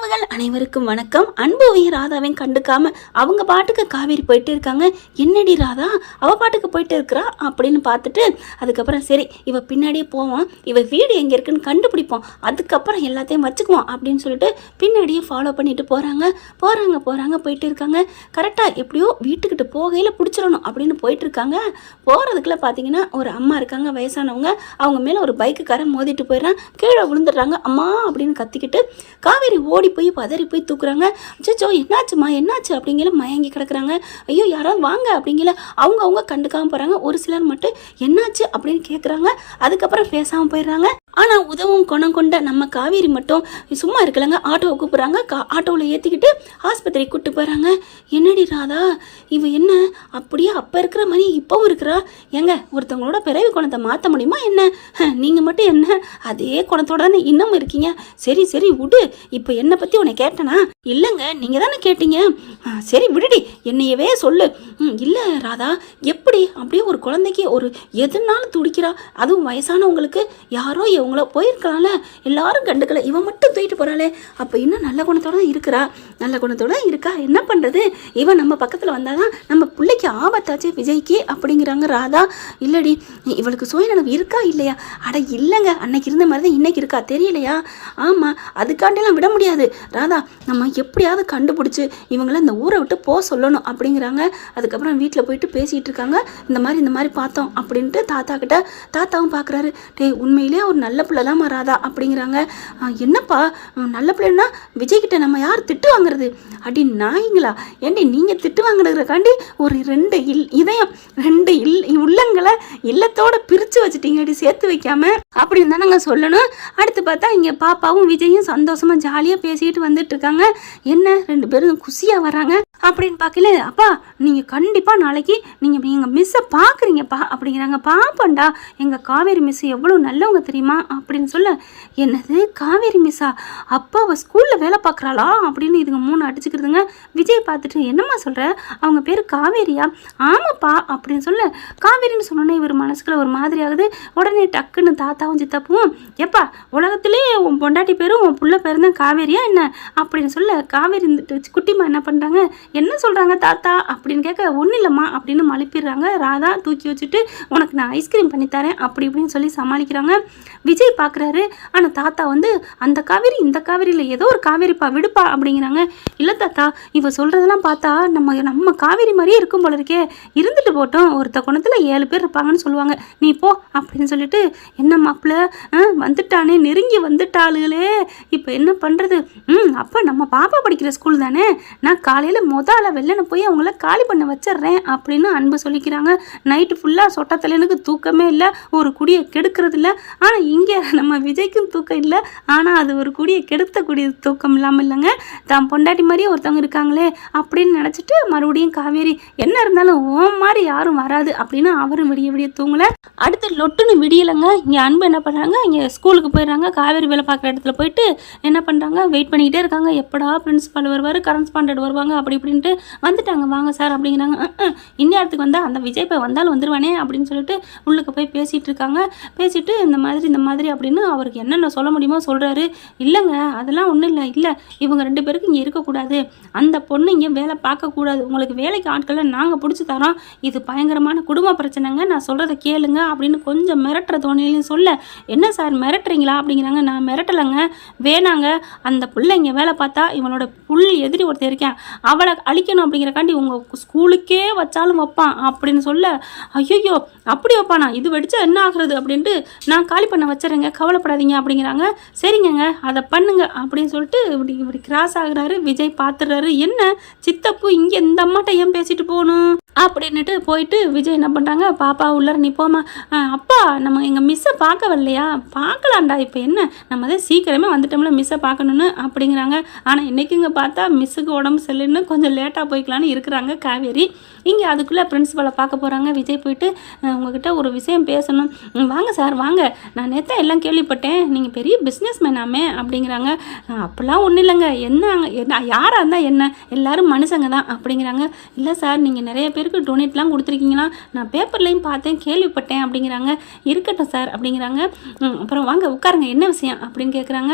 உறவுகள் அனைவருக்கும் வணக்கம். அன்பு உயிர் ராதாவையும் கண்டுக்காம அவங்க பாட்டுக்கு காவேரி போயிட்டே இருக்காங்க. என்னடி ராதா அவ பாட்டுக்கு போயிட்டே இருக்கிறா அப்படின்னு பார்த்துட்டு அதுக்கப்புறம் சரி இவ பின்னாடியே போவோம், இவ வீடு எங்கே இருக்குன்னு கண்டுபிடிப்போம், அதுக்கப்புறம் எல்லாத்தையும் வச்சுக்குவோம் அப்படின்னு சொல்லிட்டு பின்னாடியே ஃபாலோ பண்ணிட்டு போகிறாங்க போயிட்டு இருக்காங்க. கரெக்டாக எப்படியோ வீட்டுக்கிட்ட போகையில் பிடிச்சிடணும் அப்படின்னு போயிட்டு இருக்காங்க. போகிறதுக்குள்ள பார்த்தீங்கன்னா ஒரு அம்மா இருக்காங்க, வயசானவங்க. அவங்க மேலே ஒரு பைக்குக்காரன் மோதிட்டு போயிடுறான், கீழே விழுந்துடுறாங்க. அம்மா அப்படின்னு கத்திக்கிட்டு காவேரி ஓடி போய் பதறி போய் தூக்குறாங்க. அச்சோ என்னாச்சுமா என்னாச்சு அப்படிங்கிற மயங்கி கிடக்குறாங்க. ஐயோ யாராவது வாங்க அப்படிங்கிற அவங்க கண்டுக்காமல் போகிறாங்க. ஒரு சிலர் மட்டும் என்னாச்சு அப்படின்னு கேட்குறாங்க. அதுக்கப்புறம் பேசாமல் போயிடுறாங்க. ஆனால் உதவும் குணம் கொண்ட நம்ம காவேரி மட்டும் சும்மா இருக்கலங்க, ஆட்டோவை கூப்பிட்றாங்க. ஆட்டோவில் ஏற்றிக்கிட்டு ஆஸ்பத்திரி கூப்பிட்டு போகிறாங்க. என்னடி ராதா இவ என்ன அப்படியே அப்போ இருக்கிற மாதிரி இப்போவும் இருக்கிறா? ஏங்க ஒருத்தவங்களோட பிறவி குணத்தை மாற்ற முடியுமா என்ன? நீங்கள் மட்டும் என்ன அதே குணத்தோட தானே இன்னமும் இருக்கீங்க. சரி சரி விடு, இப்போ என்னை பற்றி உன்னை கேட்டனா? இல்லைங்க நீங்கள் தானே கேட்டீங்க. சரி விடுடி, என்னையவே சொல்லு. இல்லை ராதா எப்படி அப்படியே ஒரு குழந்தைக்கு ஒரு எதுனாலும் துடிக்கிறா, அதுவும் வயசானவங்களுக்கு. யாரோ இவங்கள போயிருக்கலாம்ல, எல்லாரும் கண்டுக்கல, இவன் மட்டும் தூக்கிட்டு போகிறாளே, அப்போ இன்னும் நல்ல குணத்தோட தான் இருக்கிறா. நல்ல குணத்தோட இருக்கா, என்ன பண்ணுறது? இவன் நம்ம பக்கத்தில் வந்தாதான் நம்ம பிள்ளைக்கு ஆபத்தாச்சு விஜய்க்கு அப்படிங்கிறாங்க ராதா. இல்லடி இவளுக்கு சுயநலம் இருக்கா இல்லையா? அட இல்லைங்க, அன்னைக்கு இருந்த மாதிரி தான் இன்னைக்கு இருக்கா, தெரியலையா? ஆமாம் அதுக்காண்டிலாம் விட முடியாது ராதா, நம்ம எப்படியாவது கண்டுபிடிச்சி இவங்கள இந்த ஊரை விட்டு போக சொல்லணும் அப்படிங்கிறாங்க. அதுக்கப்புறம் வீட்டில் போயிட்டு பேசிகிட்டு இருக்காங்க. இந்த மாதிரி பார்த்தோம் அப்படின்ட்டு தாத்தா கிட்ட. தாத்தாவும் பார்க்குறாரு. டேய் உண்மையிலே ஒரு நல்ல பிள்ளை தான் ராதா அப்படிங்கிறாங்க. என்னப்பா நல்ல பிள்ளைன்னா விஜய்கிட்ட நம்ம யார் திட்டு வாங்குறது? அடி நாய்ங்களா, ஏண்டி நீங்கள் திட்டு வாங்குறதுக்காண்டி ஒரு ரெண்டு உள்ளங்களை இல்லத்தோட பிரித்து வச்சுட்டீங்க, அடி சேர்த்து வைக்காம அப்படின்னு தான் நாங்கள் சொல்லணும். அடுத்து பார்த்தா இங்கே பாப்பாவும் விஜயும் சந்தோஷமாக ஜாலியாக பேசிக்கிட்டு வந்துட்டு இருக்காங்க. என்ன ரெண்டு பேரும் குசியாக வராங்க அப்படின்னு பார்க்கல. அப்பா நீங்கள் கண்டிப்பாக நாளைக்கு நீங்கள் எங்கள் மிஸ்ஸை பார்க்குறீங்கப்பா அப்படிங்கிறாங்க. பாப்பண்டா எங்கள் காவேரி மிஸ் எவ்வளோ நல்லவங்க தெரியுமா அப்படின்னு சொல்ல. என்னது காவேரி மிஸ்ஸா? அப்பா அவள் ஸ்கூலில் வேலை பார்க்குறாளா அப்படின்னு இதுங்க மூணு அடிச்சுக்கிறதுங்க. விஜய் பார்த்துட்டு என்னம்மா சொல்கிற, அவங்க பேர் காவேரியா? ஆமாப்பா அப்படின்னு சொல்ல. காவேரின்னு சொன்னோன்னே இவர் மனசுக்குள்ள ஒரு மாதிரி ஆகுது. உடனே டக்குன்னு தாத்தாவும் சித்தப்பும் எப்பா உலகத்திலே உன் பொண்டாட்டி பேரும் உன் புள்ள பேரும் தான் காவேரியா என்ன அப்படின்னு சொல்ல. காவேரி குட்டிமா என்ன பண்ணுறாங்க, என்ன சொல்கிறாங்க தாத்தா அப்படின்னு கேட்க. ஒன்றும் இல்லைம்மா அப்படின்னு மழுப்பிடுறாங்க. ராதா தூக்கி வச்சுட்டு உனக்கு நான் ஐஸ்கிரீம் பண்ணித்தரேன் அப்படி இப்படின்னு சொல்லி சமாளிக்கிறாங்க. விஜய் பார்க்குறாரு. ஆனால் தாத்தா வந்து அந்த காவேரி இந்த காவேரியில் ஏதோ ஒரு காவேரிப்பா விடுப்பா அப்படிங்கிறாங்க. இல்லை தாத்தா இவ சொல்கிறதெல்லாம் பார்த்தா நம்ம காவேரி மாதிரியே இருக்கும் போல இருக்கே, இருந்துட்டு போட்டோம், ஒருத்த குணத்தில் 7 பேர் இருப்பாங்கன்னு சொல்லுவாங்க, நீ போ அப்படின்னு சொல்லிட்டு. என்ன மாப்பிள்ள வந்துட்டானே, நெருங்கி வந்துட்டாளுகளே, இப்போ என்ன பண்ணுறது? அப்போ நம்ம பாப்பா படிக்கிற ஸ்கூல் தானே, நான் காலையில் வெள்ளனை போய் அவங்கள காலி பண்ண வச்சிட்றேன் அப்படின்னு அன்பு சொல்லிக்கிறாங்க. நைட்டு ஃபுல்லாக சொட்டத்தலைனுக்கு தூக்கமே இல்லை, ஒரு குடியை கெடுக்கிறது இல்லை. ஆனால் இங்கே நம்ம விஜய்க்கும் தூக்கம் இல்லை, ஆனால் அது ஒரு குடியை கெடுத்தக்கூடிய தூக்கம் இல்லாமல் இல்லைங்க, தான் பொண்டாட்டி மாதிரியே ஒருத்தவங்க இருக்காங்களே அப்படின்னு நினச்சிட்டு மறுபடியும் காவேரி என்ன இருந்தாலும் ஓம் மாதிரி யாரும் வராது அப்படின்னு அவரும் விடிய தூங்கலை. அடுத்து லொட்டுன்னு விடியலைங்க. இங்கே அன்பு என்ன பண்ணுறாங்க, இங்கே ஸ்கூலுக்கு போயிடுறாங்க. காவேரி வேலை பார்க்குற இடத்துல போயிட்டு என்ன பண்ணுறாங்க, வெயிட் பண்ணிக்கிட்டே இருக்காங்க. எப்படா பிரின்ஸிபால் வருவார், கரஸ்பாண்டட் வருவாங்க அப்படி இப்படின்ட்டு. வந்துட்டாங்க வாங்க சார் அப்படிங்கிறாங்க. இந்நேரத்துக்கு வந்தால் அந்த விஜய் இப்போ வந்தாலும் வந்துடுவானே அப்படின்னு சொல்லிட்டு உள்ளுக்கு போய் பேசிகிட்டு இருக்காங்க. பேசிட்டு இந்த மாதிரி அப்படின்னு அவருக்கு என்னென்ன சொல்ல முடியுமோ சொல்கிறாரு. இல்லைங்க அதெல்லாம் ஒன்றும் இல்லை, இவங்க 2 பேருக்கு இங்கே இருக்கக்கூடாது, அந்த பொண்ணு இங்கே வேலை பார்க்கக்கூடாது, உங்களுக்கு வேலைக்கு ஆட்களை நாங்கள் பிடிச்சி தரோம், இது பயங்கரமான குடும்ப பிரச்சனைங்க, நான் சொல்கிறத கேளுங்க அப்படின்னு கொஞ்சம் மிரட்டுற தோணிலையும் சொல்ல. என்ன சார் மிரட்டுறீங்களா அப்படிங்கிறாங்க. நான் மிரட்டலைங்க, வேணாங்க, அந்த பிள்ளை இங்கே வேலை பார்த்தா இவனோட எதிரி ஒருத்தர் இருக்கேன், அவளை அழிக்கணும் அப்படிங்கிறக்காண்டி உங்கள் ஸ்கூலுக்கே வச்சாலும் வைப்பான் அப்படின்னு சொல்ல. ஐயோ அப்படி வைப்பானா, இது வெடிச்சா என்ன ஆகுறது அப்படின்ட்டு நான் காலி பண்ண வச்சுறேங்க, கவலைப்படாதீங்க அப்படிங்கிறாங்க. சரிங்க அதை பண்ணுங்க அப்படின்னு சொல்லிட்டு இப்படி கிராஸ் ஆகுறாரு. விஜய் பார்த்துடுறாரு. என்ன சித்தப்பு இங்கே இந்த அம்மாட்ட ஏன் பேசிட்டு போகணும் அப்படின்னுட்டு போயிட்டு விஜய் என்ன பண்ணுறாங்க, பாப்பா உள்ளார நீ போமா, அப்பா நம்ம எங்கள் மிஸ்ஸை பார்க்க வரலையா? பார்க்கலாம்டா, இப்போ என்ன நம்ம தான் சீக்கிரமே வந்துட்டோம்ல மிஸ்ஸை பார்க்கணுன்னு அப்படிங்கிறாங்க. ஆனால் இன்றைக்குங்க பார்த்தா மிஸ்ஸுக்கு உடம்பு சரியில்லைன்னு கொஞ்சம் லேட்டாக போய்க்கலான்னு இருக்கிறாங்க காவேரி. இங்கே அதுக்குள்ளே பிரின்ஸிபலை பார்க்க போகிறாங்க. விஜய் போயிட்டு உங்ககிட்ட ஒரு விஷயம் பேசணும். வாங்க சார் வாங்க, நான் நேற்று எல்லாம் கேள்விப்பட்டேன், நீங்கள் பெரிய பிஸ்னஸ் மேனாமே அப்படிங்கிறாங்க. அப்படிலாம் ஒன்றும் இல்லைங்க, என்ன யாராக இருந்தால் என்ன, எல்லோரும் மனுஷங்க தான் அப்படிங்கிறாங்க. இல்லை சார் நீங்கள் நிறைய பேருக்கு பேருக்கு டொனேட்லாம் கொடுத்துருக்கீங்களா? நான் பேப்பர்லேயும் பார்த்தேன், கேள்விப்பட்டேன் அப்படிங்கிறாங்க. இருக்கட்டும் சார் அப்படிங்கிறாங்க. அப்புறம் வாங்க உட்காருங்க, என்ன விஷயம் அப்படின்னு கேட்குறாங்க.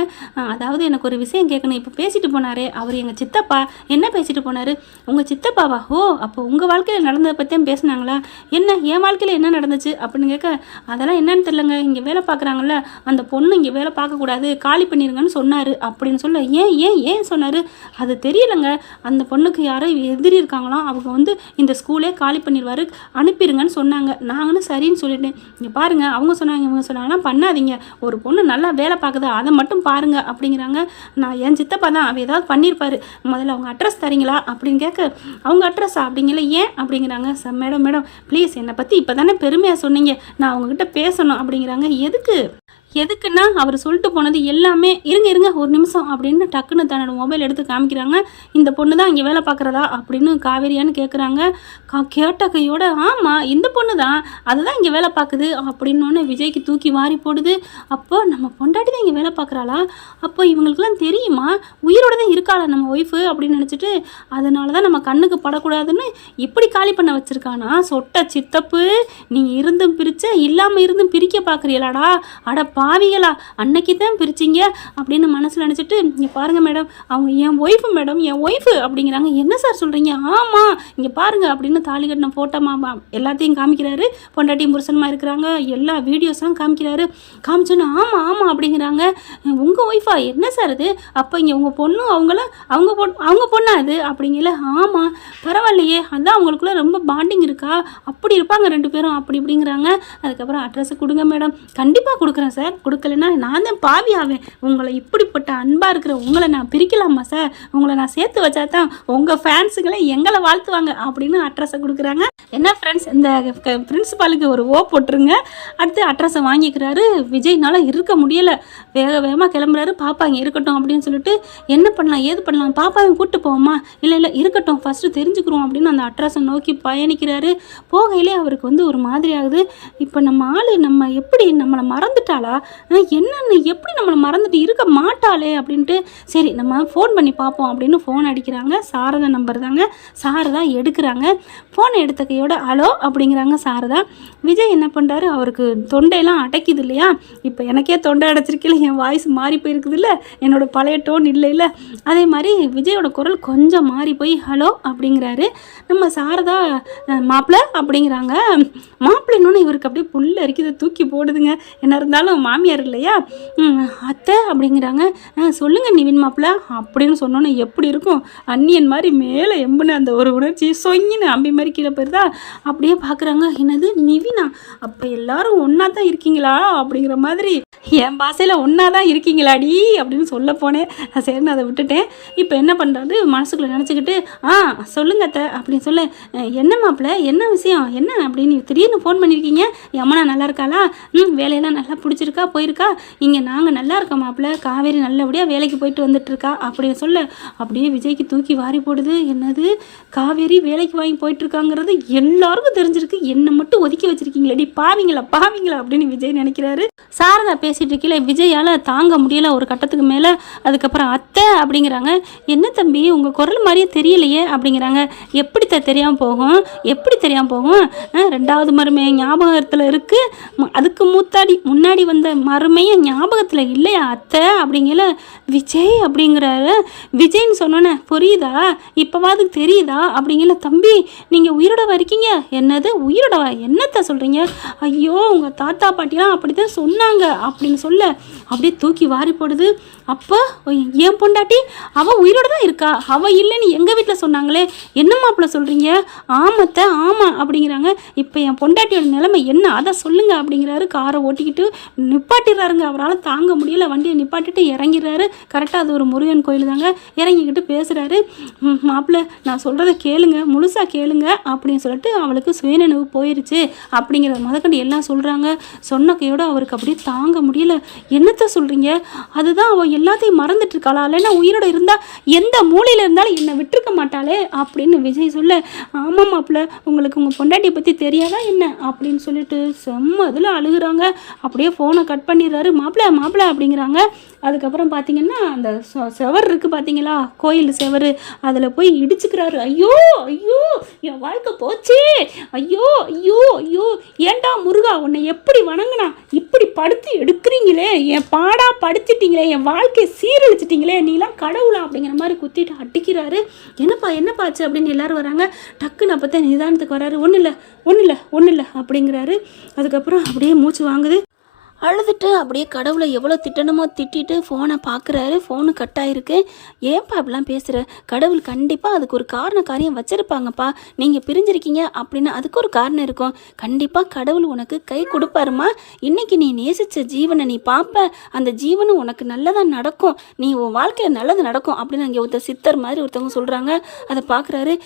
அதாவது எனக்கு ஒரு விஷயம் கேட்கணும். இப்போ பேசிட்டு போனாரே அவர் எங்கள் சித்தப்பா, என்ன பேசிட்டு போனார்? உங்கள் சித்தப்பாவா? ஓ, அப்போ உங்கள் வாழ்க்கையில் நடந்ததை பற்றியும் பேசுனாங்களா? என்ன என் வாழ்க்கையில் என்ன நடந்துச்சு அப்படின்னு கேட்க, அதெல்லாம் என்னன்னு தெரியலங்க, இங்கே வேலை பார்க்குறாங்கல்ல அந்த பொண்ணு இங்கே வேலை பார்க்கக்கூடாது, காலி பண்ணிடுங்கன்னு சொன்னார் அப்படின்னு சொல்ல. ஏன் ஏன் ஏன் சொன்னார்? அது தெரியலைங்க. அந்த பொண்ணுக்கு யாரோ எதிரி இருக்காங்களாம், அவங்க வந்து இந்த ஸ்கூலே காலி பண்ணிடுவார், அனுப்பிடுங்கன்னு சொன்னாங்க. நாங்களும் சரின்னு சொல்லிட்டேன். இங்கே பாருங்கள், அவங்க சொன்னாங்க இவங்க சொன்னாங்கன்னா பண்ணாதீங்க, ஒரு பொண்ணு நல்லா வேலை பார்க்குது அதை மட்டும் பாருங்க அப்படிங்கிறாங்க. நான் என் சித்தப்பா தான், அவ ஏதாவது பண்ணியிருப்பாரு, முதல்ல அவங்க அட்ரஸ் தரீங்களா அப்படின்னு கேட்க, அவங்க அட்ரஸா அப்படிங்கல, ஏன் அப்படிங்கிறாங்க. மேடம் மேடம் ப்ளீஸ், என்னை பற்றி இப்போ தானே பெருமையாக சொன்னீங்க, நான் அவங்கக்கிட்ட பேசணும் அப்படிங்கிறாங்க. எதுக்குன்னா அவர் சொல்லிட்டு போனது எல்லாமே, இருங்க ஒரு நிமிஷம் அப்படின்னு டக்குன்னு தன்னோட மொபைல் எடுத்து காமிக்கிறாங்க. இந்த பொண்ணு தான் இங்கே வேலை பார்க்குறதா அப்படின்னு காவேரியான்னு கேட்குறாங்க. கேட்ட கையோட ஆமாம் இந்த பொண்ணு தான், அதுதான் இங்கே வேலை பார்க்குது அப்படின்னோடனே விஜய்க்கு தூக்கி வாரி போடுது. அப்போ நம்ம பொண்டாட்டி தான் இங்கே வேலை பார்க்குறாளா? அப்போ இவங்களுக்குலாம் தெரியுமா உயிரோட தான் இருக்காளா நம்ம ஒய்ஃபு அப்படின்னு நினச்சிட்டு, அதனால தான் நம்ம கண்ணுக்கு படக்கூடாதுன்னு இப்படி காலி பண்ண வச்சுருக்கானா? சொட்ட சித்தப்பு, நீங்கள் இருந்தும் பிரிச்ச இல்லாமல் இருந்தும் பிரிக்க பார்க்குறீங்களாடா? அட பாவிகளா, அன்னைக்கு தான் பிரிச்சிங்க அப்படின்னு மனசில் நினச்சிட்டு, இங்கே பாருங்கள் மேடம், அவங்க என் ஒய்ஃபு மேடம், என் ஒய்ஃபு அப்படிங்கிறாங்க. என்ன சார் சொல்கிறீங்க? ஆமாம் இங்கே பாருங்கள் அப்படின்னு தாலி கட்டின ஃபோட்டோமா எல்லாத்தையும் காமிக்கிறாரு. பொண்டாட்டியும் புருஷனுமா இருக்கிறாங்க, எல்லா வீடியோஸும் காமிக்கிறாரு. காமிச்சோன்னு ஆமாம் ஆமாம் அப்படிங்கிறாங்க. உங்கள் ஒய்ஃபா? என்ன சார் இது? அப்போ இங்கே உங்கள் பொண்ணு அவங்க பொண்ணா அது அப்படிங்கல? ஆமாம் பரவாயில்லையே, அதான் அவங்களுக்குள்ள ரொம்ப பாண்டிங் இருக்கா, அப்படி இருப்பாங்க ரெண்டு பேரும் அப்படி இப்படிங்கிறாங்க. அதுக்கப்புறம் அட்ரஸ் கொடுங்க மேடம். கண்டிப்பாக கொடுக்குறேன் சார், கொடுக்கலன்னா நான் தான் பாவி ஆவேன். உங்களை இப்படிப்பட்ட அன்பாக இருக்கிற உங்களை நான் பிரிக்கலாமா சார்? உங்களை நான் சேர்த்து வச்சா தான் உங்கள் ஃபேன்ஸுங்களே எங்களை வாழ்த்துவாங்க அப்படின்னு அட்ரஸை கொடுக்குறாங்க. என்ன ஃப்ரெண்ட்ஸ், இந்த பிரின்சிபாலுக்கு ஒரு ஓ போட்டுருங்க. அடுத்து அட்ரஸை வாங்கிக்கிறாரு. விஜய்னால இருக்க முடியலை, வேகமாக கிளம்புறாரு. பாப்பா இங்கே இருக்கட்டும் அப்படின்னு சொல்லிட்டு, என்ன பண்ணலாம் ஏது பண்ணலாம், பாப்பாவையும் கூப்பிட்டு போவோமா? இல்லை இருக்கட்டும், ஃபஸ்ட்டு தெரிஞ்சுக்கிறோம் அப்படின்னு அந்த அட்ரஸை நோக்கி பயணிக்கிறாரு. போகையிலே அவருக்கு வந்து ஒரு மாதிரி ஆகுது. இப்போ நம்ம ஆள் நம்ம எப்படி நம்மளை மறந்துட்டாளா, என்னன்னு எப்படி நம்மளை மறந்துட்டு இருக்க மாட்டாளே அப்படின்ட்டு, சரி நம்ம ஃபோன் பண்ணி பார்ப்போம் அப்படின்னு ஃபோன் அடிக்கிறாங்க. சாரதா நம்பர் தாங்க. சாரதா எடுக்கிறாங்க. ஃபோனை எடுத்த கையோட ஹலோ அப்படிங்கிறாங்க சாரதா. விஜய் என்ன பண்ணுறாரு, அவருக்கு தொண்டையெல்லாம் அடைக்குது இல்லையா? இப்போ எனக்கே தொண்டை அடைச்சிருக்கல, என் வாய்ஸ் மாறி போயிருக்குது இல்லை, என்னோடய பழைய டோன் இல்லை இல்லை, அதே மாதிரி விஜயோட குரல் கொஞ்சம் மாறி போய் ஹலோ அப்படிங்கிறாரு. நம்ம சாரதா மாப்பிள்ளை அப்படிங்கிறாங்க. மாப்பிள்ளைன்னு இவருக்கு அப்படியே புல் அரிக்குது, தூக்கி போடுதுங்க. என்ன இருந்தாலும் மாமியார் இல்லையா? அத்தை அப்படிங்கிறாங்க. சொல்லுங்கள் நிவின் மாப்பிள்ளை அப்படின்னு சொன்னோன்னே எப்படி இருக்கும், அன்னியன் மாதிரி மேலே எம்புன்னு அந்த ஒரு உணர்ச்சி சொங்கின்னு அம்பி மாதிரி கீழே போயிருதா. அப்படியே பார்க்குறாங்க. என்னது நிவினா, அப்போ எல்லாரும் ஒன்றா தான் இருக்கீங்களா அப்படிங்கிற மாதிரி, என் பாசையில் ஒன்றா தான் இருக்கீங்களாடி அப்படின்னு சொல்ல போனேன். சரின்னு அதை விட்டுட்டேன். இப்போ என்ன பண்ணுறது மனசுக்குள்ளே நினச்சிக்கிட்டு, சொல்லுங்க அத்தை அப்படின்னு சொல்ல, என்ன மாப்பிள்ளை என்ன விஷயம் என்ன அப்படின்னு திடீர்னு ஃபோன் பண்ணியிருக்கீங்க? யமுனா நல்லா இருக்காளா? வேலையெல்லாம் நல்லா பிடிச்சிருக்கா, போயிருக்கா? இங்கே நாங்கள் நல்லா இருக்கோம் மாப்பிள்ளை, காவேரி நல்லபடியாக வேலைக்கு போயிட்டு வந்துட்டுருக்கா அப்படின்னு சொல்ல, அப்படியே விஜய்க்கு தூக்கி வாரி போடுது. என்னது காவேரி வேலைக்கு வாங்கி போயிட்டுருக்காங்கிறது எல்லாருக்கும் தெரிஞ்சிருக்கு, என்னை மட்டும் ஒதுக்கி வச்சுருக்கீங்களேடி பாவிங்களா அப்படின்னு விஜய் நினைக்கிறாரு. சாரதா பேசிகிட்டு இருக்கீங்களே, விஜயால் தாங்க முடியலை ஒரு கட்டத்துக்கு மேலே. அதுக்கப்புறம் அத்தை அப்படிங்கிறாங்க. என்ன தம்பி உங்கள் குரல் மாதிரியே தெரியலையே அப்படிங்கிறாங்க. எப்படி தெரியாமல் போகும், ரெண்டாவது மருமையை ஞாபகத்தில் இருக்குது, அதுக்கு முன்னாடி வந்த மருமையை ஞாபகத்தில் இல்லையா அத்தை அப்படிங்கல. விஜய் அப்படிங்கிறாரு. விஜய்ன்னு சொன்னோன்னே புரியுதா, இப்போவாது தெரியுதா அப்படிங்கல. தம்பி நீங்கள் உயிரோடவா இருக்கீங்க? என்னது உயிரோடவா, என்னத்தை சொல்கிறீங்க? ஐயோ உங்கள் தாத்தா பாட்டிலாம் அப்படி தான் சொன்னாங்க அப்படின்னு சொல்ல, அப்படியே தூக்கி வாரி போடுது. அப்போ என் பொண்டாட்டி அவள் உயிரோடு தான் இருக்கா, அவள் இல்லைன்னு எங்கள் வீட்டில் சொன்னாங்களே, என்ன மாப்பிள்ள சொல்கிறீங்க? ஆமத்தை ஆமாம் அப்படிங்கிறாங்க. இப்போ என் பொண்டாட்டியோட நிலைமை என்ன அதை சொல்லுங்க அப்படிங்கிறாரு. காரை ஓட்டிக்கிட்டு நிப்பாட்டிடுறாருங்க. அவரால் தாங்க முடியல, வண்டியை நிப்பாட்டிட்டு இறங்கிடுறாரு. கரெக்டாக அது ஒரு முருகன் கோயில் தாங்க. இறங்கிக்கிட்டு பேசுகிறாரு. மாப்பிள்ள நான் சொல்கிறத கேளுங்க, முழுசாக கேளுங்க அப்படின்னு சொல்லிட்டு, அவளுக்கு சுயநினைவு போயிருச்சு அப்படிங்கிறத முதற்கண்டு எல்லாம் சொல்கிறாங்க. சொன்ன கையோட அவருக்கு அப்படியே தாங்க முடியல. என்னத்தை சொல்கிறீங்க? அதுதான் அவள் எல்லாத்தையும் மறந்துட்டு இருக்காளா, இல்லைன்னா உயிரோட இருந்தால் எந்த மூலையில் இருந்தாலும் என்னை விட்டுருக்க மாட்டாளே அப்படின்னு விஜய் சொல்ல, ஆமாம் மாப்பிள்ள உங்களுக்கு உங்கள் பொண்டாட்டியை பற்றி தெரியாதா என்ன அப்படின்னு சொல்லிட்டு செம்ம இதில் அழுகுறாங்க. அப்படியே ஃபோனை கட் பண்ணிடுறாரு. மாப்பிள்ள அப்படிங்கிறாங்க. அதுக்கப்புறம் பார்த்தீங்கன்னா அந்த செவர் இருக்குது பார்த்தீங்களா, கோயில் செவர், அதில் போய் இடிச்சுக்கிறாரு. ஐயோ ஐயோ என் வாழ்க்கை போச்சே, ஐயோ ஐயோ ஐயோ, ஏண்டா முருகா உன்னை எப்படி வணங்கினா இப்படி படுத்து எடுக்கிறீங்களே, என் பாடா படுத்திட்டீங்களே, என் வாழ்க்கையை சீரழிச்சிட்டிங்களே, நீலாம் கடவுளா அப்படிங்கிற மாதிரி குத்திட்டு அடிக்கிறாரு. என்னப்பாச்சு அப்படின்னு எல்லாரும் வராங்க. டக்குன்னு அப்போ தான் நிதானத்துக்கு வராரு. ஒன்றும் இல்லை அப்படிங்கிறாரு. அதுக்கப்புறம் அப்படியே மூச்சு வாங்குது. அழுதுட்டு அப்படியே கடவுளை எவ்வளோ திட்டணுமோ திட்டிட்டு ஃபோனை பார்க்குறாரு. ஃபோனு கட் ஆகிருக்கு. ஏன்ப்பா அப்படிலாம் பேசுகிற, கடவுள் கண்டிப்பாக அதுக்கு ஒரு காரியம் வச்சுருப்பாங்கப்பா, நீங்கள் பிரிஞ்சிருக்கீங்க அப்படின்னு அதுக்கு ஒரு காரணம் இருக்கும், கண்டிப்பாக கடவுள் உனக்கு கை கொடுப்பாருமா, இன்றைக்கி நீ நேசித்த ஜீவனை நீ பார்ப்ப, அந்த ஜீவனும் உனக்கு நல்லதாக நடக்கும், நீ உன் வாழ்க்கையில் நல்லது நடக்கும் அப்படின்னு அங்கே ஒருத்தர் சித்தர் மாதிரி ஒருத்தவங்க சொல்கிறாங்க. அதை பார்க்குறாரு.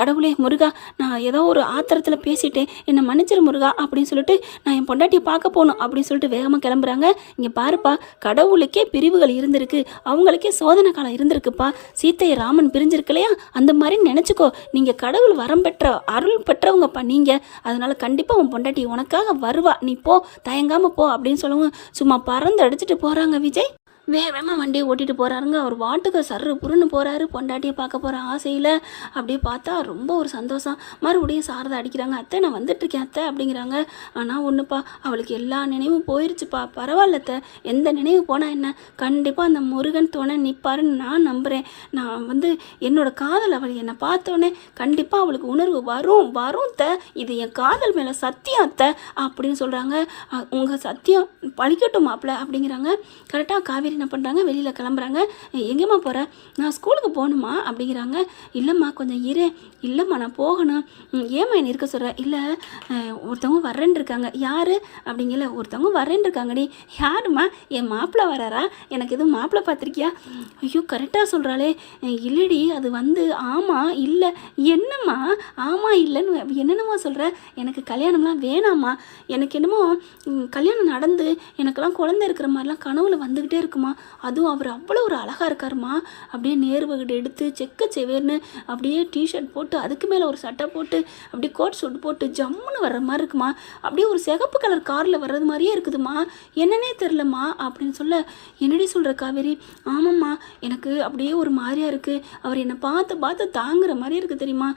கடவுளே முருகா, நான் ஏதோ ஒரு ஆத்திரத்தில் பேசிட்டேன், என்னை மன்னிச்சிரு முருகா அப்படின்னு சொல்லிட்டு நான் என் பொண்டாட்டியை பார்க்க போகணும் அப்படின்னு சொல்லிட்டு வேகமாக கிளம்புறாங்க. இங்கே பாருப்பா, கடவுளுக்கே பிரிவுகள் இருந்திருக்கு, அவங்களுக்கே சோதனை காலம் இருந்திருக்குப்பா, சீத்தையை ராமன் பிரிஞ்சிருக்கலையா, அந்த மாதிரி நினச்சிக்கோ, நீங்கள் கடவுள் வரம் பெற்ற அருள் பெற்றவங்கப்பா நீங்கள், அதனால் கண்டிப்பாக உன் பொண்டாட்டி உனக்காக வருவா, நீ போ, தயங்காமல் போ அப்படின்னு சொல்லவும் சும்மா பறந்து அடிச்சுட்டு போகிறாங்க விஜய். வேகமாக வண்டியை ஓட்டிகிட்டு போகிறாருங்க. அவர் வாட்டுக்கு சர்ரு புருன்னு போகிறாரு. பொண்டாட்டியை பார்க்க போகிற ஆசையில் அப்படியே பார்த்தா ரொம்ப ஒரு சந்தோஷம். மறுபடியும் சாரதா அடிக்கிறாங்க. அத்தை நான் வந்துட்டுருக்கேன் அத்தை அப்படிங்கிறாங்க. ஆனால் ஒன்றுப்பா, அவளுக்கு எல்லா நினைவும் போயிடுச்சுப்பா, பரவாயில்லத்த, எந்த நினைவு போனால் என்ன, கண்டிப்பாக அந்த முருகன் துணை நிற்பாருன்னு நான் நம்புகிறேன், நான் என்னோடய காதல் அவள் என்னை பார்த்தோன்னே கண்டிப்பாக அவளுக்கு உணர்வு வரும் த, இது என் காதல் மேலே சத்தியம் அத்தை அப்படின்னு சொல்கிறாங்க. உங்கள் சத்தியம் பழிக்கட்டும் மாப்பிள்ள அப்படிங்கிறாங்க. கரெக்டாக காவேரி என்ன பண்ணுறாங்க, வெளியில் கிளம்புறாங்க. எங்கேம்மா போகிற, நான் ஸ்கூலுக்கு போகணுமா அப்படிங்கிறாங்க. இல்லைம்மா கொஞ்சம் இரு. இல்லைம்மா நான் போகணும். ஏம்மா என்ன இருக்க சொல்கிற, இல்லை ஒருத்தவங்க வர்றேன்னு இருக்காங்க. யார் அப்படிங்கல, ஒருத்தவங்க வர்றேன்னு இருக்காங்கடி. யாருமா, என் மாப்பிள்ளை வராரா, எனக்கு எதுவும் மாப்பிள்ளை பார்த்துருக்கியா, ஐயோ கரெக்டாக சொல்கிறாளே, இல்லடி அது ஆமாம் இல்லை, என்னம்மா ஆமாம் இல்லைன்னு என்னென்னமோ சொல்கிற, எனக்கு கல்யாணம்லாம் வேணாம்மா, எனக்கு என்னமோ கல்யாணம் நடந்து எனக்கெல்லாம் குழந்தை இருக்கிற மாதிரிலாம் கனவுல வந்துக்கிட்டே இருக்குமா, அதுவும் அவர் அவ்வளோ ஒரு அழகாக இருக்காருமா, அப்படியே நேர்வகிட்டு எடுத்து செக்க செவேர்னு அப்படியே டிஷர்ட் போட்டு அதுக்கு மேலே ஒரு சட்டை போட்டு அப்படியே கோட் சூட் போட்டு ஜம்முன்னு வர்ற மாதிரி இருக்குமா, அப்படியே ஒரு சிகப்பு கலர் காரில் வர்றது மாதிரியே இருக்குதுமா, என்னன்னே தெரிலம்மா அப்படின்னு சொல்ல, என்னடி சொல்கிற காவேரி, ஆமாம்மா எனக்கு அப்படியே ஒரு மாதிரியாக இருக்குது, அவர் என்னை பார்த்து தாங்குற மாதிரியே இருக்குது தெரியுமா,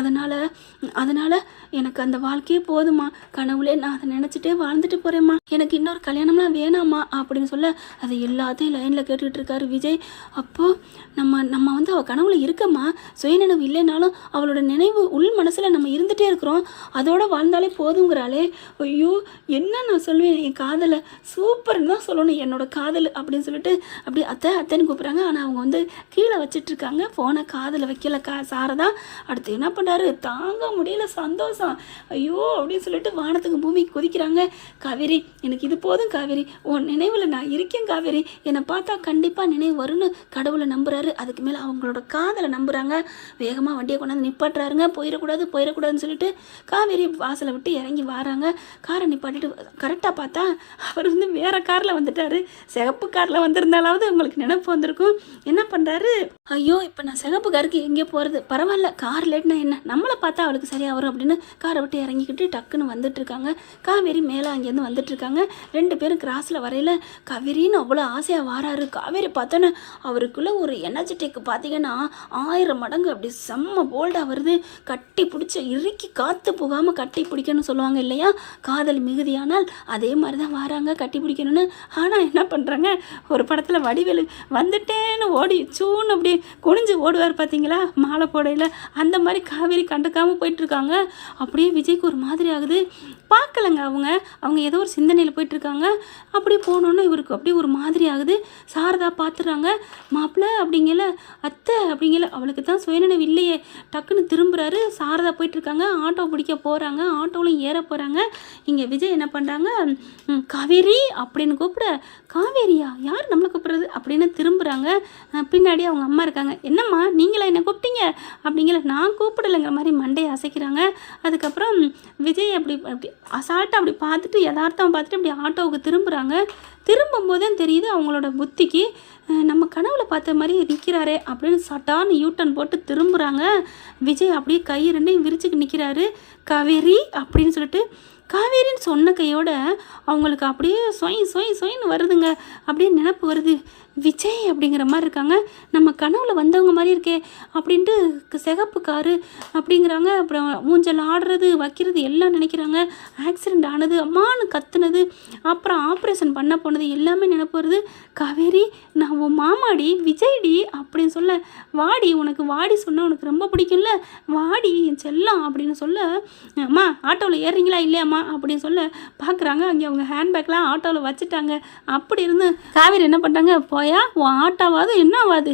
அதனால் எனக்கு அந்த வாழ்க்கையே போதுமா, கனவுலே நான் அதை நினச்சிட்டே வாழ்ந்துட்டு போகிறேம்மா, எனக்கு இன்னொரு கல்யாணம்லாம் வேணாம்மா அப்படின்னு சொல்ல, அதை எல்லாத்தையும் லைனில் கேட்டுக்கிட்டு இருக்காரு விஜய். அப்போது நம்ம அவள் கனவுல இருக்கம்மா, சுயநினைவு இல்லைனாலும் அவளோட நினைவு உள் மனசில் நம்ம இருந்துகிட்டே இருக்கிறோம், அதோட வாழ்ந்தாலே போதுங்கிறாளே, ஐயோ என்ன நான் சொல்லுவேன், என் காதலை சூப்பர்னு தான் சொல்லணும், என்னோட காதல் அப்படின்னு சொல்லிட்டு அப்படி அத்தைன்னு கூப்பிட்றாங்க. ஆனால் அவங்க கீழே வச்சிட்ருக்காங்க ஃபோனை, காதில் வைக்கல சாரதா. அடுத்து என்ன பண்ணுறாரு, தாங்க முடியல சந்தோஷம், ஐயோ அப்படின்னு சொல்லிட்டு வானத்துக்கு பூமிக்கு கொதிக்கிறாங்க. காவேரி எனக்கு இது போதும் காவேரி, உன் நினைவில் நான் இருக்கேன் காவேரி, என்னை பார்த்தா கண்டிப்பாக நினைவு வரும்னு கடவுளை நம்புகிறாரு. அதுக்கு மேலே அவங்களோட காதலை நம்புகிறாங்க. வேகமாக வண்டியை கொண்டாந்து நிப்பாட்டுறாருங்க. போயிடக்கூடாதுன்னு சொல்லிட்டு காவேரி வாசலை விட்டு இறங்கி வராங்க. காரை நிப்பாட்டிட்டு கரெக்டாக பார்த்தா அவர் வேற காரில் வந்துட்டாரு. சிகப்பு காரில் வந்திருந்தாலாவது உங்களுக்கு நினைப்பு வந்திருக்கும். என்ன பண்ணுறாரு, ஐயோ இப்போ நான் சிகப்பு காருக்கு எங்கே போகிறது, பரவாயில்ல கார் லேட்னா என்ன, நம்மளை பார்த்தா அவளுக்கு சரியாக வரும் அப்படின்னு காரை விட்டு இறங்கிக்கிட்டு டக்குன்னு வந்துட்டுருக்காங்க. காவேரி மேலே அங்கேருந்து வந்துட்டுருக்காங்க. 2 பேரும் கிராஸில் வரையில் காவேரின்னு அவ்வளோ ஆசையாக வாராரு. காவேரி பார்த்தோன்னே அவருக்குள்ளே ஒரு எனர்ஜெட்டிக் பார்த்தீங்கன்னா 1000 மடங்கு அப்படி செம்ம போல்டாக வருது. கட்டி பிடிச்சி இறுக்கி காற்று போகாமல் கட்டி பிடிக்கணும்னு சொல்லுவாங்க இல்லையா, காதல் மிகுதியானால் அதே மாதிரி தான் வராங்க கட்டி பிடிக்கணும்னு. ஆனால் என்ன பண்ணுறாங்க, ஒரு படத்தில் வடிவேலு வந்துட்டேன்னு ஓடி சூன்னு அப்படி குனிஞ்சு ஓடுவார் பார்த்தீங்களா மாலை போடையில், அந்த மாதிரி காவேரி கண்டுக்காமல் போயிட்டுருக்காங்க. அப்படியே விஜய்க்கு ஒரு மாதிரி ஆகுது. பார்க்கலங்க அவங்க ஏதோ ஒரு சிந்தனையில் போயிட்டுருக்காங்க. அப்படி போனோன்னு இவருக்கு அப்படியே ஒரு மாதிரி ஆகுது. சாரதா பார்த்துறாங்க. மாப்பிள்ளை அப்படிங்கல, அத்தை அப்படிங்கல, அவளுக்கு தான் சுயநினைவு இல்லையே. டக்குன்னு திரும்புகிறாரு. சாரதா போயிட்டுருக்காங்க. ஆட்டோ பிடிக்க போகிறாங்க. ஆட்டோவிலும் ஏற போகிறாங்க. இங்கே விஜய் என்ன பண்ணுறாங்க, காவேரி அப்படின்னு கூப்பிட, காவேரியா யார் நம்மளை கூப்பிட்றது அப்படின்னு திரும்புகிறாங்க. பின்னாடி அவங்க அம்மா இருக்காங்க. என்னம்மா நீங்களா என்ன கூப்பிட்டீங்க அப்படிங்கல, நான் கூப்பிடலைங்கிற மாதிரி மண்டையை அசைக்கிறாங்க. அதுக்கப்புறம் விஜய் அப்படி அசால்ட்டாக அப்படி பார்த்துட்டு யதார்த்தம் பார்த்துட்டு அப்படி ஆட்டோவுக்கு திரும்புகிறாங்க. திரும்பும்போதே தெரியுது அவங்களோட புத்திக்கு நம்ம கனவுல பார்த்த மாதிரி நிற்கிறாரே அப்படின்னு சட்டான்னு யூட்டன் போட்டு திரும்புகிறாங்க. விஜய் அப்படியே கை 2ஐயும் விரிச்சுக்கு நிற்கிறாரு. காவேரி அப்படின்னு சொல்லிட்டு காவேரின்னு சொன்ன கையோட அவங்களுக்கு அப்படியே சொயின்னு வருதுங்க. அப்படியே நினப்பு வருது, விஜய் அப்படிங்கிற மாதிரி இருக்காங்க, நம்ம கனவுல வந்தவங்க மாதிரி இருக்கே அப்படின்ட்டு. சிகப்பு காரு அப்படிங்கிறாங்க. அப்புறம் மூஞ்சல் ஆடுறது வைக்கிறது எல்லாம் நினைக்கிறாங்க. ஆக்சிடெண்ட் ஆனது, அம்மானு கத்துனது, அப்புறம் ஆப்ரேஷன் பண்ண போனது எல்லாமே நினைப்பு வருது. காவேரி, நான் உன் மாமாடி, விஜய்டி அப்படின்னு சொல்ல, வாடி, உனக்கு வாடி சொன்னால் உனக்கு ரொம்ப பிடிக்கும்ல, வாடி என் செல்லம் அப்படின்னு சொல்ல, அம்மா ஆட்டோவில் ஏறுறீங்களா இல்லையாம்மா அப்படின்னு சொல்ல பார்க்குறாங்க. அங்கே அவங்க ஹேண்ட்பேக்லாம் ஆட்டோவில் வச்சுட்டாங்க. அப்படி இருந்து காவேரி என்ன பண்ணுறாங்க, போயா உன் ஆட்டாவாது என்னவாது,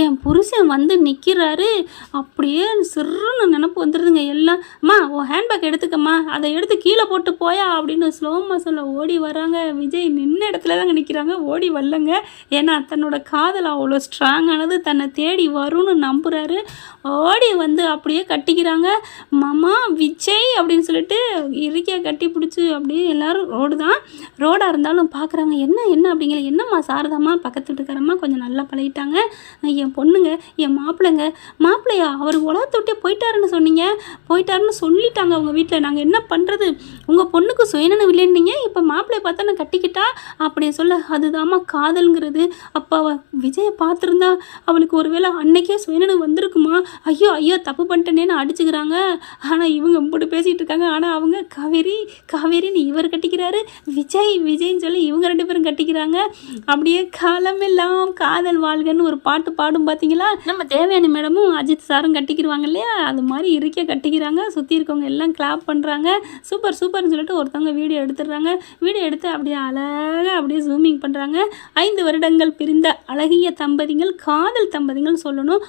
என் புருஷன் வந்து நிற்கிறாரு அப்படியே சிறுன்னு நினப்பு வந்துடுதுங்க எல்லாம். அம்மா உன் ஹேண்ட்பேக் எடுத்துக்கம்மா, அதை எடுத்து கீழே போட்டு போயா அப்படின்னு ஸ்லோ மோஷனில் ஓடி வராங்க. விஜய் நின்ன இடத்துல தாங்க நிற்கிறாங்க, ஓடி வரலங்க. ஏன்னா தன்னோட காதல் அவ்வளோ ஸ்ட்ராங்கானது, தன்னை தேடி வரும்னு நம்புகிறாரு. ஓடி வந்து அப்படியே கட்டிக்கிறாங்க. மாமா விஜய் அப்படின்னு சொல்லிட்டு இறுக்கியாக கட்டி பிடிச்சி அப்படியே எல்லோரும் ரோடாக இருந்தாலும் பார்க்குறாங்க. என்ன அப்படிங்கிற, என்னம்மா சாரதாம்மா பக்கத்து வீட்டுக்காரம்மா கொஞ்சம் நல்லா பழகிட்டாங்க, என் பொண்ணுங்க, என் மாப்பிள்ளையா அவர் உலகத்தை விட்டே போயிட்டாருன்னு சொன்னீங்க, போயிட்டாருன்னு சொல்லிட்டாங்க அவங்க வீட்டில், நாங்கள் என்ன பண்ணுறது, உங்கள் பொண்ணுக்கு சுயநலம் இல்லைன்னீங்க, இப்போ மாப்பிள்ளையை பார்த்தா நான் கட்டிக்கிட்டா அப்படின்னு சொல்ல, அதுதாம்மா காதல்ங்கிறது. அப்போ விஜயை பார்த்துருந்தா அவளுக்கு ஒருவேளை அன்னைக்கே சுயநலம் வந்திருக்குமா, ஐயோ தப்பு பண்ணிட்டேனேன்னு அடிச்சுக்கிறாங்க. ஆனால் இவங்க இப்படி பேசிகிட்டு இருக்காங்க. ஆனால் அவங்க காவேரின்னு இவர் கட்டிக்கிறாரு, விஜய்ன்னு சொல்லி இவங்க 2 பேரும் கட்டிக்கிறாங்க. அப்படியே காலமெல்லாம் காதல் வாழ்கன்னு ஒரு பாட்டு பாடும் பார்த்தீங்களா, நம்ம தேவயானி மேடமும் அஜித் சாரும் கட்டிக்கிடுவாங்க இல்லையா, அது மாதிரி இருக்க கட்டிக்கிறாங்க. சுற்றி இருக்கவங்க எல்லாம் கிளாப் பண்ணுறாங்க. சூப்பர்னு சொல்லிட்டு ஒருத்தவங்க வீடியோ எடுத்துடுறாங்க. வீடியோ எடுத்து அப்படியே அழகாக அப்படியே ஜூமிங் பண்ணுறாங்க. 5 வருடங்கள் பிரிந்த அழகிய தம்பதிகள், காதல் தம்பதிகள் சொல்லணும்.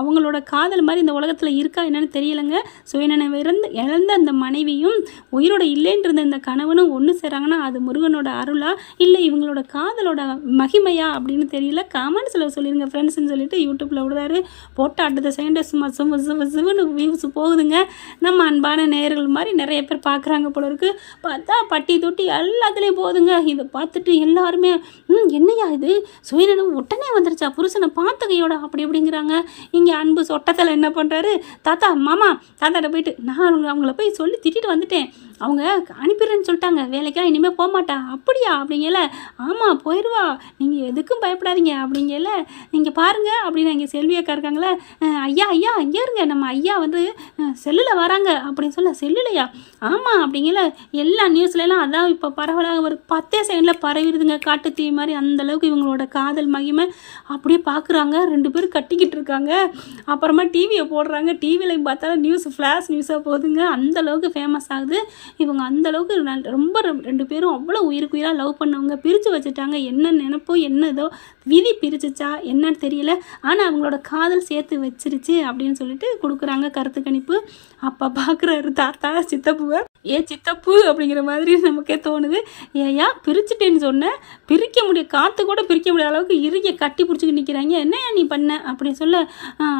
அவங்களோட காதல் மாதிரி இந்த உலகத்தில் இருக்கா என்னன்னு தெரியலைங்க. சுயநினைவு இழந்த அந்த மனைவியும் உயிரோட இல்லைன்றிருந்த இந்த கணவனும் ஒன்று சேராங்கன்னா அது முருகனோட அருளா இல்லை இவங்களோட காதலோட மகிமையா அப்படின்னு தெரியல. கமெண்ட்ஸில் சொல்லிடுங்க ஃப்ரெண்ட்ஸ்ன்னு சொல்லிட்டு யூடியூப்பில் விடுறாரு. போட்டு அடுத்த செகண்ட் சும்மா சும்னு வியூஸ் போகுதுங்க. நம்ம அன்பான நேயர்கள் மாதிரி நிறைய பேர் பார்க்குறாங்க போல இருக்கு. பார்த்தா பட்டி தொட்டி எல்லாத்துலேயும் போகுதுங்க. இதை பார்த்துட்டு எல்லாருமே என்னையா இது சுயநினைவு உடனே வந்துருச்சா, புருஷனை பார்த்த கையோட அப்படி அப்படிங்கிறாங்க. இங்கே அன்பு சொட்டத்தில் என்ன பண்ணுறாரு, தாத்தாட்ட போயிட்டு நான் அவங்கள போய் சொல்லி திட்டிட்டு வந்துட்டேன், அவங்க அனுப்பிடுறேன்னு சொல்லிட்டாங்க, வேலைக்கெல்லாம் இனிமேல் போக மாட்டா. அப்படியா அப்படிங்கல, ஆமாம் போயிடுவா, நீங்கள் எதுக்கும் பயப்படாதீங்க அப்படிங்கல. நீங்கள் பாருங்கள் அப்படின்னு இங்கே செல்வி அக்கா இருக்காங்களே, ஐயா இங்கே இருங்க, நம்ம ஐயா வந்து செல்லில் வராங்க அப்படின்னு சொல்ல, செல்லுலையா, ஆமாம் அப்படிங்கல. எல்லா நியூஸ்லாம் அதான் இப்போ பரவலாக ஒரு 10 செகண்டில் பரவிடுதுங்க, காட்டு தீ மாதிரி. அந்தளவுக்கு இவங்களோட காதல் மகிமை அப்படியே பார்க்குறாங்க. 2 பேரும் கட்டிக்கிட்டு இருக்காங்க. அப்புறமா டிவியை போடுறாங்க. டிவியில் பார்த்தாலும் ஃப்ளாஷ் நியூஸாக போகுதுங்க. அந்தளவுக்கு ஃபேமஸ் ஆகுது. இவங்க அந்தளவுக்கு ரொம்ப 2 பேரும் அவ்வளோ உயிருக்கு உயிராக லவ் பண்ணவங்க. பிரித்து வச்சுட்டாங்க. என்ன நினைப்போ என்னதோ விதி பிரிச்சுச்சா என்னன்னு தெரியல. ஆனால் அவங்களோட காதல் சேர்த்து வச்சிருச்சு அப்படின்னு சொல்லிட்டு கொடுக்குறாங்க கருத்து கணிப்பு. அப்போ பார்க்குறாரு தாத்தா சித்தப்புவை, சித்தப்பு அப்படிங்கிற மாதிரி நமக்கே தோணுது. ஏயா பிரிச்சுட்டேன்னு சொன்னேன், பிரிக்க முடியும், காற்று கூட பிரிக்க முடியாத அளவுக்கு இறுகிய கட்டி பிடிச்சிக்கிட்டு நிற்கிறாங்க, என்னையா நீ பண்ண அப்படின்னு சொல்ல,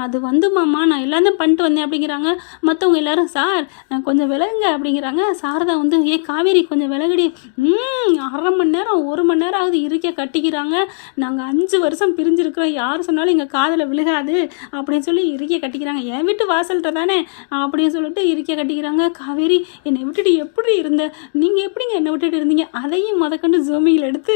அது வந்து மாமா நான் எல்லாமே பண்ணிட்டு வந்தேன் அப்படிங்கிறாங்க. மற்றவங்க எல்லாரும் சார் கொஞ்சம் விலகுங்க அப்படிங்கிறாங்க. சாரதா வந்து காவேரி கொஞ்சம் விலகுடி, 1/2 மணி நேரம் 1 மணி நேரம் ஆகுது இறுகிய கட்டிக்கிறாங்க. நாங்கள் 5 வருஷம் பிரிஞ்சிருக்கிறோம், யார் சொன்னாலும் எங்கள் காதில் விழுகாது அப்படின்னு சொல்லி இறுகிய கட்டிக்கிறாங்க. என் வீட்டு வாசல்கிட்ட தானே அப்படின்னு சொல்லிட்டு இறுகிய கட்டிக்கிறாங்க. காவேரி என்னை விட்டுட்டு எப்படி இருந்த, நீங்கள் எப்படிங்க என்னை விட்டுட்டு இருந்தீங்க, அதையும் முதக்கண்டு ஜூமிங்கில் எடுத்து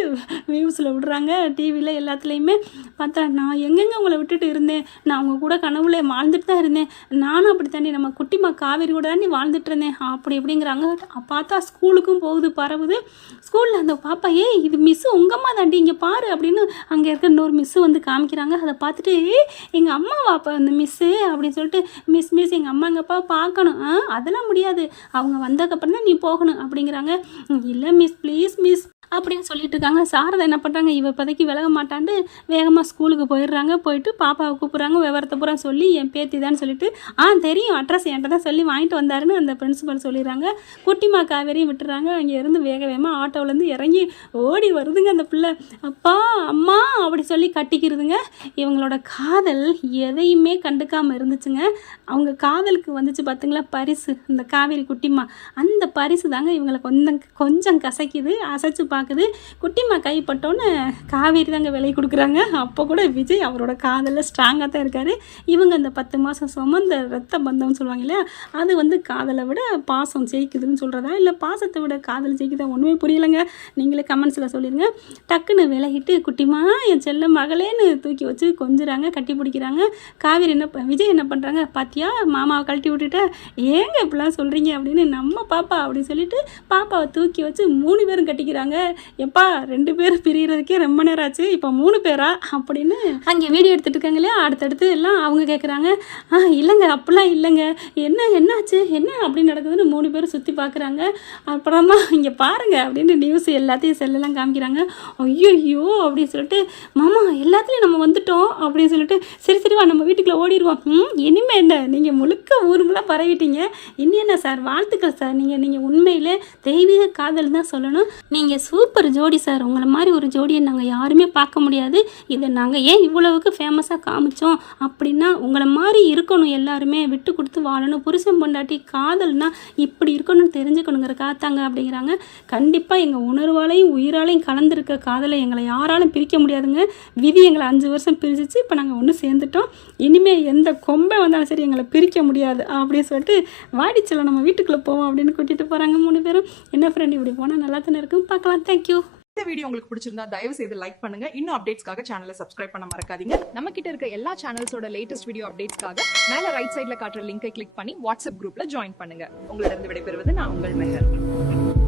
வியூஸில் விடுறாங்க. டிவியில் எல்லாத்துலேயுமே பார்த்தா, நான் எங்கெங்கே உங்களை விட்டுட்டு இருந்தேன், நான் அவங்க கூட கனவுல வாழ்ந்துட்டு தான் இருந்தேன், நானும் அப்படி தாண்டி நம்ம குட்டிமா காவேரி கூட தாண்டி வாழ்ந்துட்டு இருந்தேன் அப்படி எப்படிங்கிறாங்க. பார்த்தா ஸ்கூலுக்கும் போகுது, பரவுது. ஸ்கூலில் அந்த பாப்பா, இது மிஸ்ஸு உங்கம்மா தாண்டி இங்கே பாரு அப்படின்னு அங்கே இருக்க இன்னொரு மிஸ்ஸு வந்து காமிக்கிறாங்க. அதை பார்த்துட்டு எங்கள் அம்மாவா அப்போ அந்த மிஸ்ஸு அப்படின்னு சொல்லிட்டு, மிஸ் எங்கள் அம்மா எங்கள் அப்பா பார்க்கணும், அதெல்லாம் முடியாது, அவங்க வந்ததுக்கப்புறம் தான் நீ போகணும் அப்படிங்கிறாங்க. இல்லை மிஸ் ப்ளீஸ் மிஸ் அப்படின்னு சொல்லிட்டு இருக்காங்க. சாரதா என்ன பண்ணுறாங்க, இவ இப்போதைக்கு விலக மாட்டான்ட்டு வேகமாக ஸ்கூலுக்கு போயிடுறாங்க. போயிட்டு பாப்பாவை கூப்பிட்றாங்க, விவரத்தை பூரா சொல்லி என் பேத்தி தான் சொல்லிட்டு, தெரியும் அட்ரஸ் என்கிட்ட தான் சொல்லி வாங்கிட்டு வந்தாருன்னு அந்த பிரின்சிபல் சொல்லிடுறாங்க. குட்டிமா காவேரியும் விட்டுறாங்க. அங்கே இருந்து வேகமாக ஆட்டோவிலேருந்து இறங்கி ஓடி வருதுங்க அந்த பிள்ளை. அப்பா அம்மா அப்படி சொல்லி கட்டிக்கிறதுங்க. இவங்களோட காதல் எதையுமே கண்டுக்காமல் இருந்துச்சுங்க. அவங்க காதலுக்கு வந்துச்சு பார்த்திங்களா பரிசு, இந்த காவேரி குட்டிமா, அந்த பரிசு தாங்க இவங்களை கொஞ்சம் கசக்கிது. அசைச்சு பார்க்குது. குட்டிமா கைப்பட்டோன்னு காவேரி தாங்க விலை கொடுக்குறாங்க. அப்போ கூட விஜய் அவரோட காதலில் ஸ்ட்ராங்காக தான் இருக்கார். இவங்க அந்த 10 மாதம் சுமந்த ரத்த பந்தம்னு சொல்லுவாங்க இல்லையா, அது வந்து காதலை விட பாசம் ஜெயிக்குதுன்னு சொல்கிறதா இல்லை பாசத்தை விட காதல் ஜெயிக்குதா ஒன்றுமே புரியலைங்க. நீங்களே கமெண்ட்ஸில் சொல்லிடுங்க. டக்குன்னு விலகிட்டு குட்டிமா என் செல்ல மகளேன்னு தூக்கி வச்சு கொஞ்சுறாங்க, கட்டி பிடிக்கிறாங்க. காவேரி விஜய் என்ன பண்ணுறாங்க, பாத்தியா மாமாவை கழட்டி விட்டுட்டு ஏங்க இப்படிலாம் சொல்கிறீங்க அப்படின்னு நம்ம பாப்பா அப்படின்னு சொல்லிட்டு பாப்பாவை தூக்கி வச்சு 3 பேரும் கட்டிக்கிறாங்க. எப்பா 2 பேரும் பிரியறதுக்கே ரொம்ப நேரம் ஆச்சு, இப்போ 3 பேரா அப்படின்னு அங்கே வீடியோ எடுத்துகிட்டு இருக்காங்க இல்லையா. அடுத்தடுத்து எல்லாம் அவங்க கேட்குறாங்க, இல்லைங்க அப்படிலாம் இல்லைங்க, என்னாச்சு என்ன அப்படின்னு நடக்குதுன்னு 3 பேரும் சுற்றி பார்க்குறாங்க. அப்புறமா இங்கே பாருங்க அப்படின்னு நியூஸ் எல்லாத்தையும் செல்லெல்லாம் காமிக்கிறாங்க. ஐயோ அப்படின்னு சொல்லிட்டு மாமா எல்லாத்துலேயும் நம்ம வந்துட்டோம் அப்படின்னு சொல்லிட்டு சரி வா நம்ம வீட்டுக்குள்ளே ஓடிடுவோம். இனிமே என்ன நீங்கள் முழுக்க ஊருமெல்லாம் பரவிட்டீங்க, இனி என்ன சார் வாழ்த்துக்கள் சார், நீங்கள் உண்மையிலே தெய்வீக காதல் தான் சொல்லணும். நீங்கள் சூப்பர் ஜோடி சார், உங்களை மாதிரி ஒரு ஜோடியை நாங்கள் யாருமே பார்க்க முடியாது. இதை நாங்கள் ஏன் இவ்வளவுக்கு ஃபேமஸாக காமிச்சோம் அப்படின்னா உங்களை மாதிரி இருக்கணும், எல்லாருமே விட்டு கொடுத்து வாழணும், புருஷன் பொண்டாட்டி காதல்னா இப்படி இருக்கணும்னு தெரிஞ்சுக்கணுங்கிற காத்தாங்க அப்படிங்கிறாங்க. கண்டிப்பாக எங்கள் உணர்வாலையும் உயிராலையும் கலந்துருக்க காதலை எங்களை யாராலும் பிரிக்க முடியாதுங்க. விதி எங்களை 5 வருஷம் பிரிச்சிச்சு, இப்போ நாங்கள் ஒன்று சேர்ந்துட்டோம், இனிமேல் எந்த கொம்பை வந்தாலும் சரி எங்களை பிரிக்க முடியாது அப்படின்னு சொல்லிட்டு வாடிச்சல நம்ம வீட்டுக்குள்ளே போவோம் அப்படின்னு கூட்டிகிட்டு போகிறாங்க 3 பேரும். என்ன ஃப்ரெண்ட் இப்படி போனால் நல்லா தானே இருக்கும், பார்க்கலாம். தேங்க்யூ. இந்த வீடியோ உங்களுக்கு பிடிச்சிருந்தா தயவு செய்து லைக் பண்ணுங்க. இன்னும் அப்டேட்ஸ்க்காக சேனலை சப்ஸ்கிரைப் பண்ண மறக்காதீங்க. நம்ம கிட்ட இருக்க எல்லா சேனல்ஸோட லேட்டஸ்ட் வீடியோ அப்டேட்ஸ்க்காக மேல ரைட் சைடுல காட்டுற லிங்கை கிளிக் பண்ணி வாட்ஸ்அப் குரூப்ல ஜாயின் பண்ணுங்க. உங்களிடம் விடைபெறுவது நான் உங்கள் மெஹர்.